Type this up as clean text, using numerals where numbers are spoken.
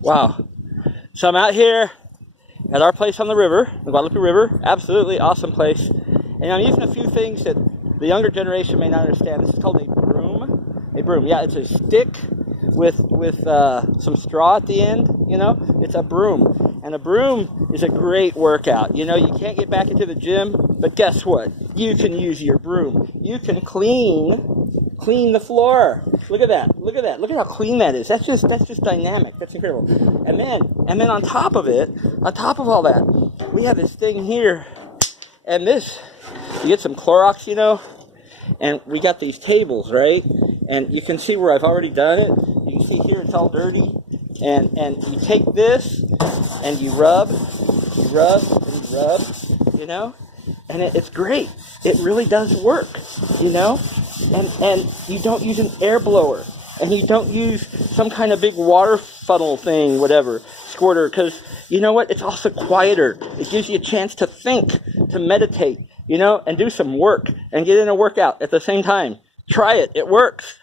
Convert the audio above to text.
Wow. So I'm out here at our place on the river, the Guadalupe River. Absolutely awesome place. And I'm using a few things that the younger generation may not understand. This is called a broom. A broom, yeah, it's a stick with some straw at the end, you know? It's a broom. And a broom is a great workout. You know, you can't get back into the gym, but guess what? You can use your broom. You can clean the floor. Look at that. Look at that. Look at how clean that is. That's just dynamic. That's incredible. And then on top of it, on top of all that, we have this thing here. And this, you get some Clorox, you know, and we got these tables, right? And you can see where I've already done it. You can see here it's all dirty. And you take this and you rub, you know, and it's great. It really does work, you know, and you don't use an air blower, and you don't use some kind of big water funnel thing, whatever, squirter, because you know what? It's also quieter. It gives you a chance to think, to meditate, you know, and do some work and get in a workout at the same time. Try it. It works.